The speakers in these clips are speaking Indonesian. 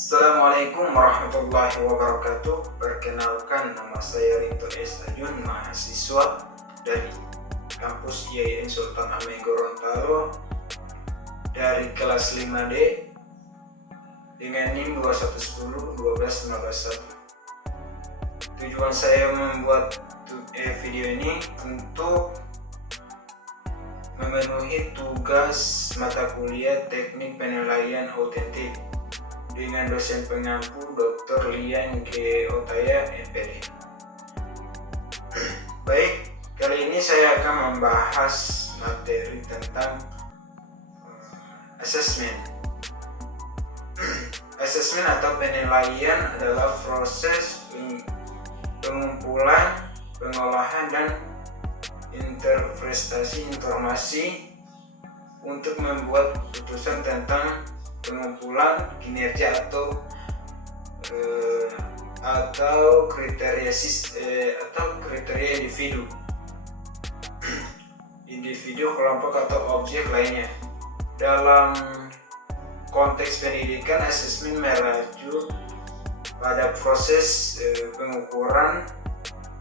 Assalamualaikum warahmatullahi wabarakatuh. Perkenalkan, nama saya Rinto S. Ajun, mahasiswa dari kampus IAIN Sultan Hamengkubuwono Gorontalo dari kelas 5D dengan NIM 211012151. Tujuan saya membuat video ini untuk memenuhi tugas mata kuliah teknik penilaian autentik dengan dosen pengampu Dr. Lian G. Otaya, MPD. Baik, kali ini saya akan membahas materi tentang asesmen. Asesmen atau penilaian adalah proses pengumpulan, pengolahan, dan interpretasi informasi untuk membuat keputusan tentang pengumpulan kinerja atau kriteria individu, kelompok atau objek lainnya. Dalam konteks pendidikan, asesmen merujuk pada proses pengukuran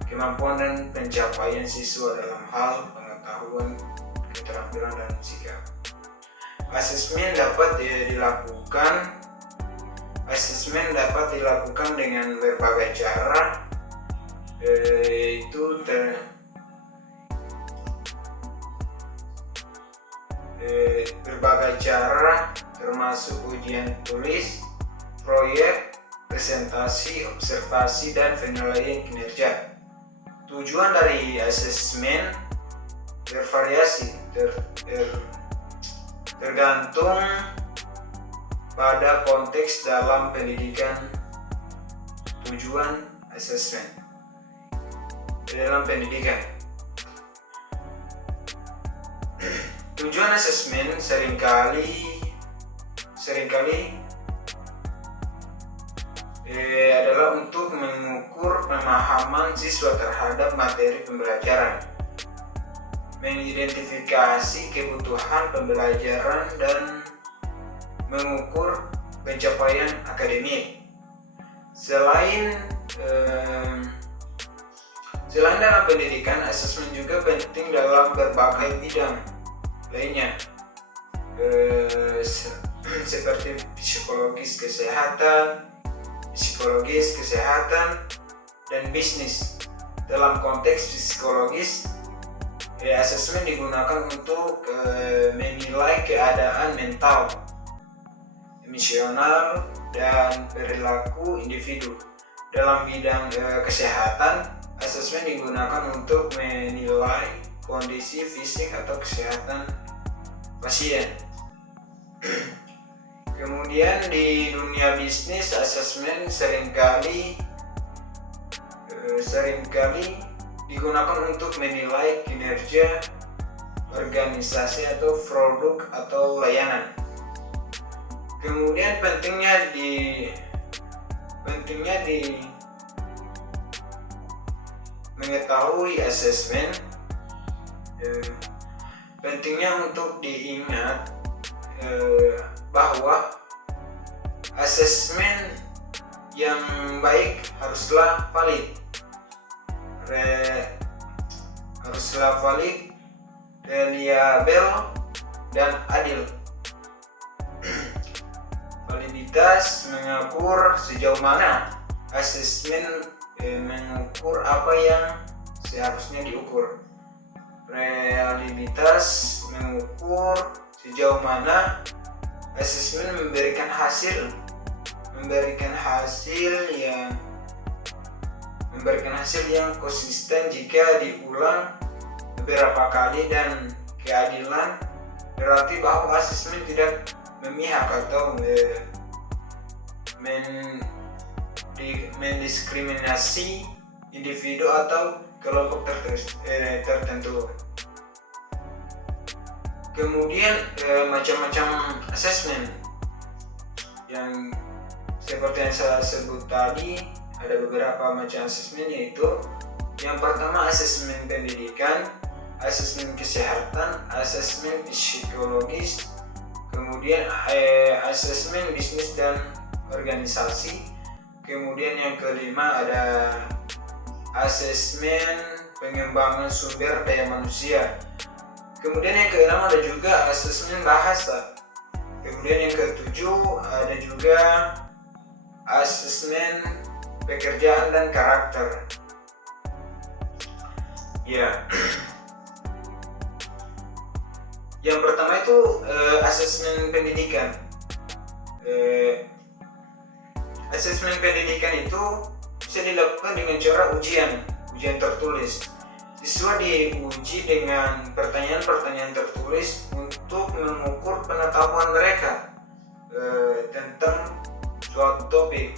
kemampuan dan pencapaian siswa dalam hal pengetahuan, keterampilan, dan sikap. Asesmen dapat dilakukan dengan berbagai cara, yaitu termasuk ujian tulis, proyek, presentasi, observasi, dan penilaian kinerja. Tujuan dari asesmen bervariasi tergantung pada konteks dalam pendidikan. Tujuan asesmen dalam pendidikan. Tujuan asesmen seringkali adalah untuk mengukur pemahaman siswa terhadap materi pembelajaran, mengidentifikasi kebutuhan pembelajaran, dan mengukur pencapaian akademik. Selain dalam pendidikan, asesmen juga penting dalam berbagai bidang lainnya, seperti psikologis kesehatan, dan bisnis. Dalam konteks psikologis, asesmen digunakan untuk menilai keadaan mental, emosional, dan perilaku individu. Dalam bidang kesehatan, asesmen digunakan untuk menilai kondisi fisik atau kesehatan pasien. Kemudian di dunia bisnis, asesmen seringkali digunakan untuk menilai kinerja organisasi atau produk atau layanan. Kemudian pentingnya mengetahui asesmen, pentingnya untuk diingat bahwa asesmen yang baik haruslah valid, reliabel, dan adil. Validitas mengukur sejauh mana asesmen mengukur apa yang seharusnya diukur. Reliabilitas mengukur sejauh mana asesmen memberikan hasil yang konsisten jika diulang beberapa kali, dan keadilan berarti bahwa asesmen tidak memihak atau mendiskriminasi individu atau kelompok tertentu. Kemudian macam-macam asesmen yang seperti yang saya sebut tadi, ada beberapa macam asesmen, yaitu yang pertama asesmen pendidikan, asesmen kesehatan, asesmen psikologis, kemudian asesmen bisnis dan organisasi. Kemudian yang kelima ada asesmen pengembangan sumber daya manusia. Kemudian yang keenam ada juga asesmen bahasa. Kemudian yang ketujuh ada juga asesmen pekerjaan dan karakter. Ya. Yang pertama itu asesmen pendidikan. Asesmen pendidikan itu bisa dilakukan dengan cara ujian tertulis. Siswa diuji dengan pertanyaan-pertanyaan tertulis untuk mengukur pengetahuan mereka tentang suatu topik.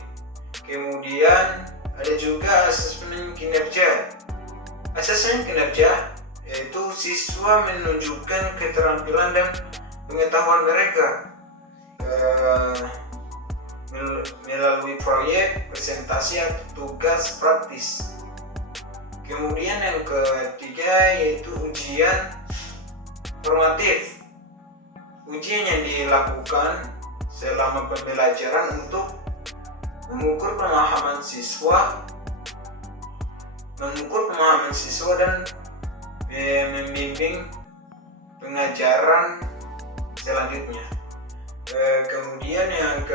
Kemudian ada juga asesmen kinerja. Asesmen kinerja yaitu siswa menunjukkan keterampilan dan pengetahuan mereka melalui proyek, presentasi, atau tugas praktis. Kemudian yang ketiga yaitu ujian formatif. Ujian yang dilakukan selama pembelajaran untuk mengukur pemahaman siswa dan membimbing pengajaran selanjutnya. Kemudian yang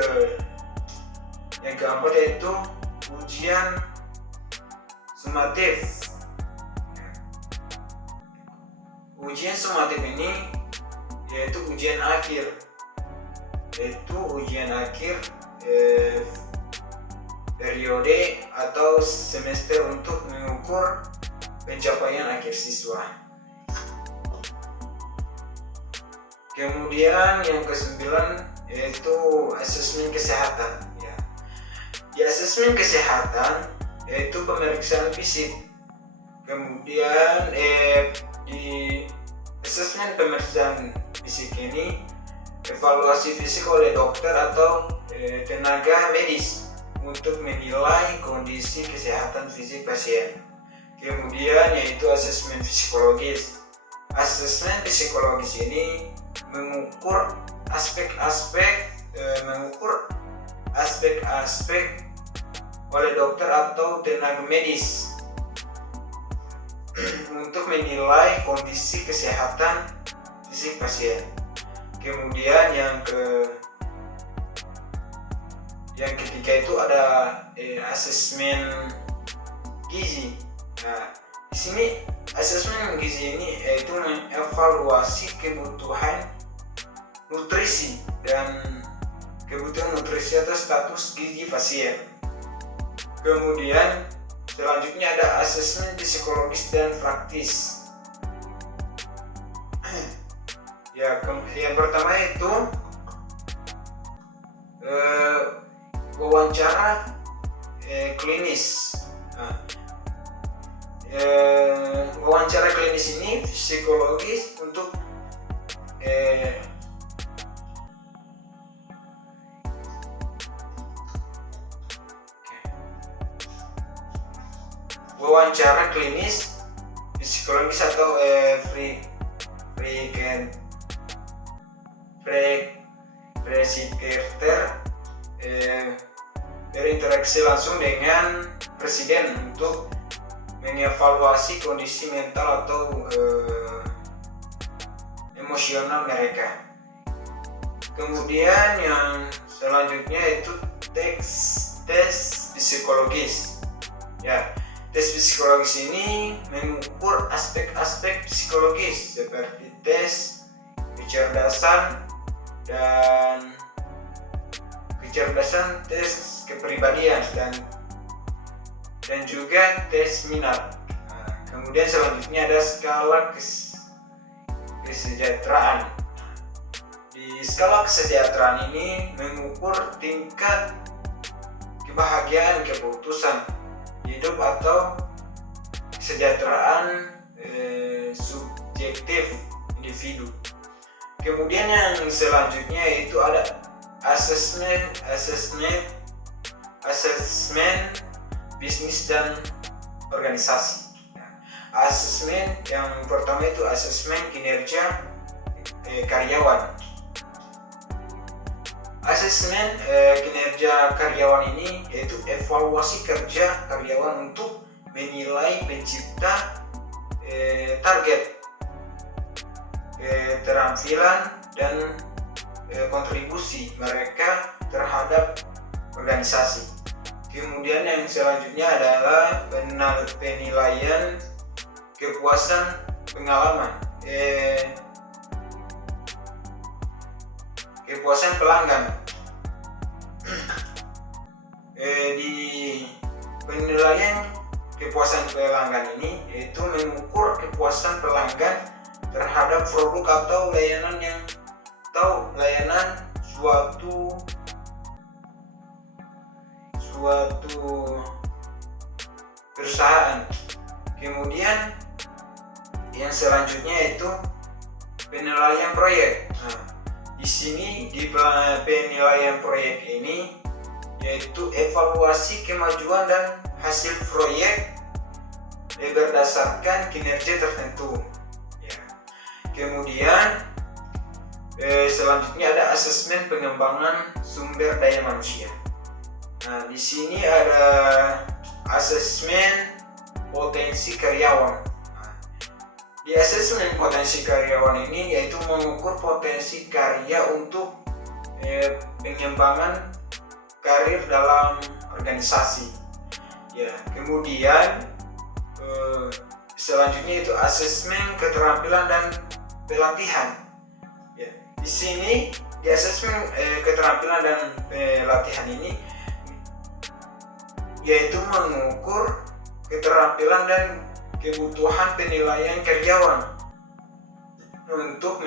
keempat yaitu ujian sumatif. Ujian sumatif ini yaitu ujian akhir, periode atau semester untuk mengukur pencapaian akhir siswa. Kemudian yang kesembilan yaitu asesmen kesehatan. Di asesmen kesehatan yaitu pemeriksaan fisik. Kemudian di asesmen pemeriksaan fisik ini evaluasi fisik oleh dokter atau tenaga medis untuk menilai kondisi kesehatan fisik pasien. Kemudian yaitu asesmen psikologis. Asesmen psikologis ini mengukur aspek-aspek oleh dokter atau tenaga medis untuk menilai kondisi kesehatan fisik pasien. Kemudian yang ketiga itu ada asesmen gizi. Nah, di sini asesmen gizi ini yaitu mengevaluasi kebutuhan nutrisi atau status gizi pasien. Kemudian selanjutnya ada asesmen psikologis dan praktis. Yang pertama itu wawancara klinis. Wawancara klinis ini psikologis untuk wawancara klinis psikologis atau presenter berinteraksi langsung dengan presiden untuk mengevaluasi kondisi mental atau emosional mereka. Kemudian yang selanjutnya itu tes psikologis. Tes psikologis ini mengukur aspek-aspek psikologis seperti tes kecerdasan, tes kepribadian dan juga tes minat. Kemudian selanjutnya ada skala kesejahteraan. Di skala kesejahteraan ini mengukur tingkat kebahagiaan keputusan hidup atau kesejahteraan subjektif individu. Kemudian yang selanjutnya itu ada asesmen bisnis dan organisasi. Asesmen yang pertama itu asesmen kinerja karyawan. Asesmen kinerja karyawan ini yaitu evaluasi kerja karyawan untuk menilai pencipta target, keterampilan dan kontribusi mereka terhadap organisasi. Kemudian yang selanjutnya adalah penilaian kepuasan pengalaman, kepuasan pelanggan. Di penilaian kepuasan pelanggan ini yaitu mengukur kepuasan pelanggan terhadap produk atau layanan suatu perusahaan. Kemudian yang selanjutnya yaitu penilaian proyek. Di sini di penilaian proyek ini yaitu evaluasi kemajuan dan hasil proyek berdasarkan kinerja tertentu. Kemudian selanjutnya ada asesmen pengembangan sumber daya manusia. Di sini ada asesmen potensi karyawan. Di asesmen potensi karyawan ini yaitu mengukur potensi karya untuk pengembangan karir dalam organisasi. Kemudian selanjutnya itu asesmen keterampilan dan pelatihan. Di sini di asesmen keterampilan dan pelatihan ini yaitu mengukur keterampilan dan kebutuhan penilaian karyawan untuk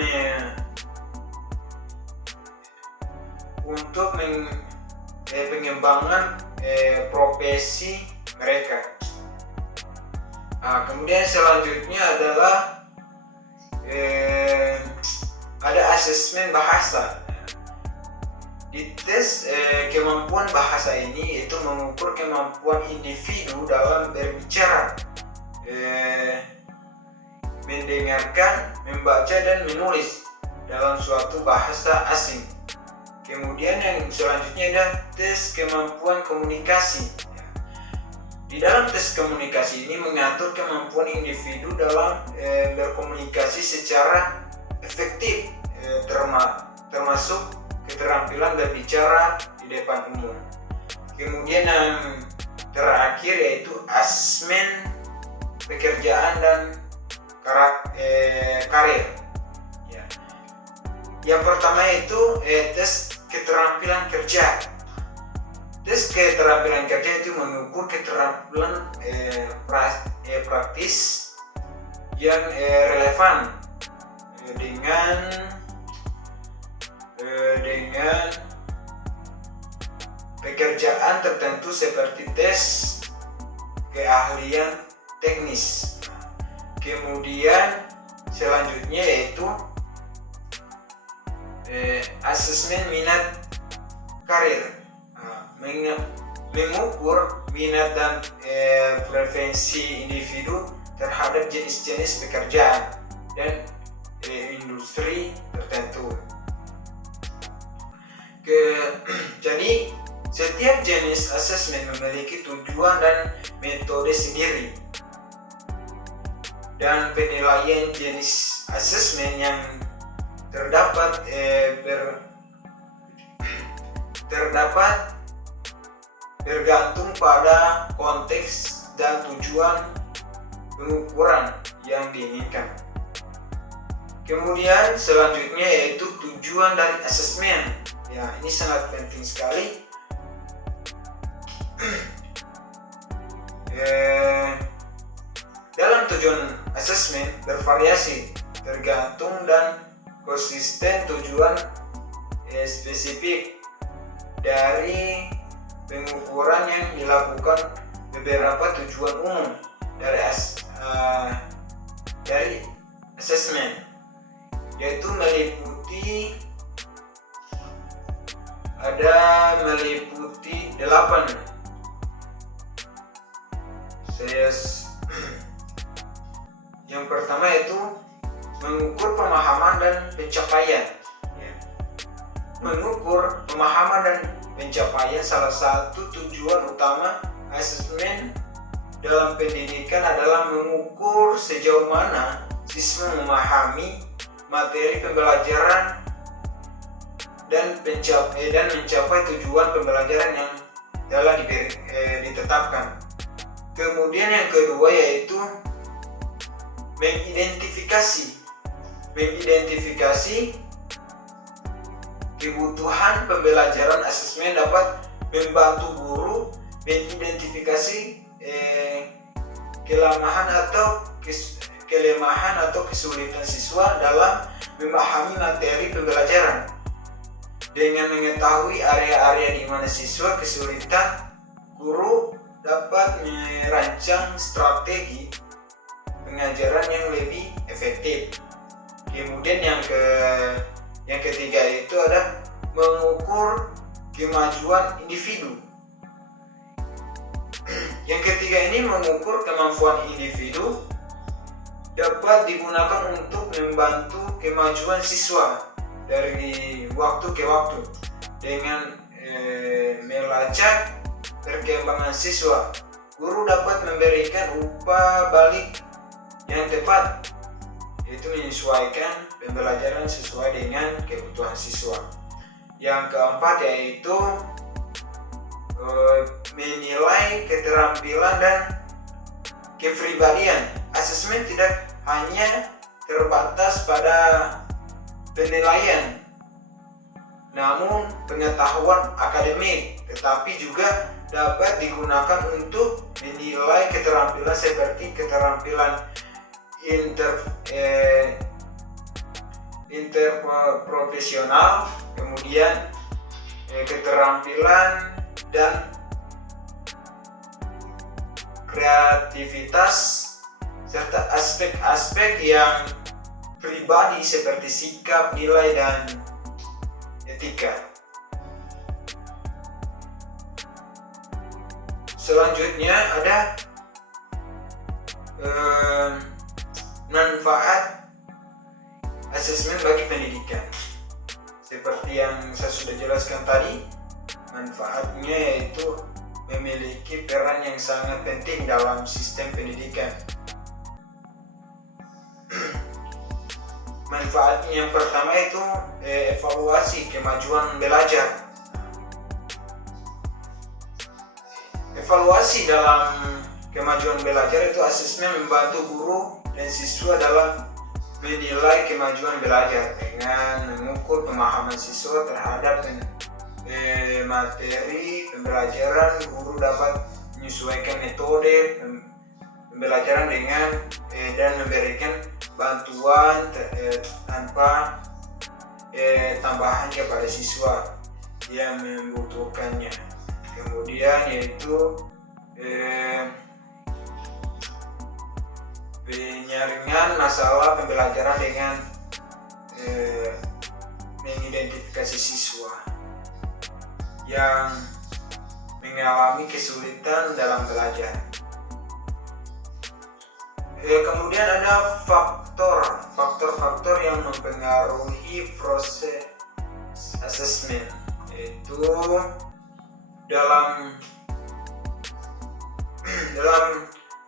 pengembangan profesi mereka. Kemudian selanjutnya adalah ada asesmen bahasa. Di tes kemampuan bahasa ini yaitu mengukur kemampuan individu dalam berbicara, mendengarkan, membaca dan menulis dalam suatu bahasa asing. Kemudian yang selanjutnya ada tes kemampuan komunikasi. Di dalam tes komunikasi ini mengatur kemampuan individu dalam berkomunikasi secara efektif, termasuk keterampilan berbicara di depan umum. Kemudian yang terakhir yaitu asesmen pekerjaan dan karir. Yang pertama itu tes keterampilan kerja. Tes keterampilan kerja itu mengukur keterampilan praktis yang relevan dengan pekerjaan tertentu seperti tes keahlian teknis. Kemudian selanjutnya yaitu asesmen minat karir, mengukur minat dan preferensi individu terhadap jenis-jenis pekerjaan dan industri tertentu. Jadi setiap jenis asesmen memiliki tujuan dan metode sendiri, dan penilaian jenis asesmen yang terdapat bergantung pada konteks dan tujuan pengukuran yang diinginkan. Kemudian selanjutnya yaitu tujuan dari asesmen. Ini sangat penting sekali. Dalam tujuan asesmen bervariasi tergantung dan konsisten tujuan spesifik dari pengukuran yang dilakukan. Beberapa tujuan umum dari asesmen yaitu meliputi 8. Yang pertama yaitu mengukur pemahaman dan pencapaian. Mengukur pemahaman dan pencapaian salah satu tujuan utama asesmen dalam pendidikan adalah mengukur sejauh mana siswa memahami materi pembelajaran dan mencapai tujuan pembelajaran yang telah ditetapkan. Kemudian yang kedua yaitu mengidentifikasi kebutuhan pembelajaran. Asesmen dapat membantu guru mengidentifikasi kelemahan atau kesulitan siswa dalam memahami materi pembelajaran. Dengan mengetahui area-area di mana siswa kesulitan, guru dapat merancang strategi pengajaran yang lebih efektif. Kemudian yang ketiga itu ada mengukur kemajuan individu. Yang ketiga ini mengukur kemampuan individu dapat digunakan untuk membantu kemajuan siswa dari waktu ke waktu dengan melacak perkembangan siswa. Guru dapat memberikan umpan balik yang tepat, yaitu menyesuaikan pembelajaran sesuai dengan kebutuhan siswa. Yang keempat yaitu menilai keterampilan dan kepribadian. Asesmen tidak hanya terbatas pada penilaian, namun pengetahuan akademik, tetapi juga dapat digunakan untuk menilai keterampilan seperti keterampilan interprofesional, kemudian keterampilan dan kreativitas, serta aspek-aspek yang pribadi seperti sikap, nilai, dan etika. Selanjutnya ada manfaat asesmen bagi pendidikan. Seperti yang saya sudah jelaskan tadi, manfaatnya yaitu memiliki peran yang sangat penting dalam sistem pendidikan. Manfaatnya yang pertama itu evaluasi kemajuan belajar. Evaluasi dalam kemajuan belajar itu asesmen membantu guru dan siswa dalam menilai kemajuan belajar dengan mengukur pemahaman siswa terhadap materi pembelajaran. Guru dapat menyesuaikan metode pembelajaran dan memberikan bantuan tanpa tambahan kepada siswa yang membutuhkannya. Kemudian yaitu penyaringan masalah pembelajaran dengan mengidentifikasi siswa yang mengalami kesulitan dalam belajar. Kemudian ada faktor-faktor yang mempengaruhi proses asesmen, yaitu dalam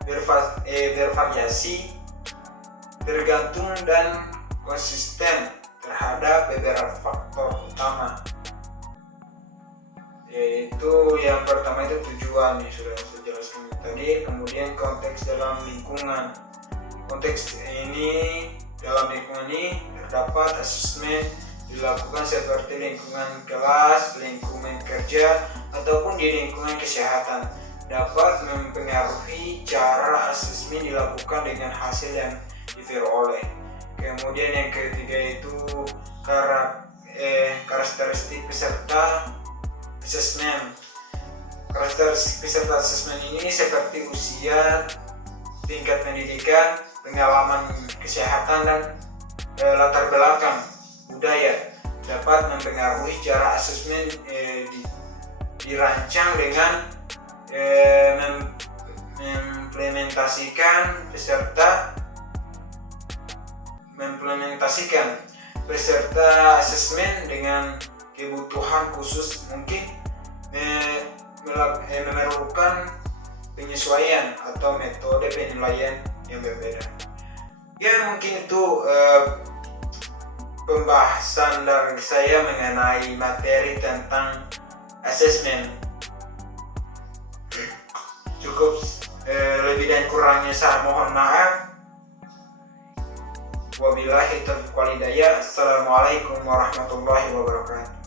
bervariasi, tergantung dan konsisten terhadap beberapa faktor utama, yaitu yang pertama itu tujuan yang sudah saya jelaskan tadi, kemudian konteks dalam lingkungan. Dalam lingkungan ini terdapat asesmen dilakukan seperti lingkungan kelas, lingkungan kerja, ataupun di lingkungan kesehatan, dapat mempengaruhi cara asesmen dilakukan dengan hasil yang diperoleh. Kemudian yang ketiga itu karakteristik peserta asesmen. Karakteristik peserta asesmen ini seperti usia, tingkat pendidikan, pengalaman kesehatan, dan latar belakang budaya dapat mempengaruhi cara asesmen dirancang dengan memplementasikan peserta asesmen dengan kebutuhan khusus. Mungkin memerlukan penyesuaian atau metode penilaian yang berbeda. Ya, mungkin itu pembahasan dari saya mengenai materi tentang asesmen. Cukup, lebih dan kurangnya saya mohon maaf. Wabillahi taufiq wal hidayah. Assalamualaikum warahmatullahi wabarakatuh.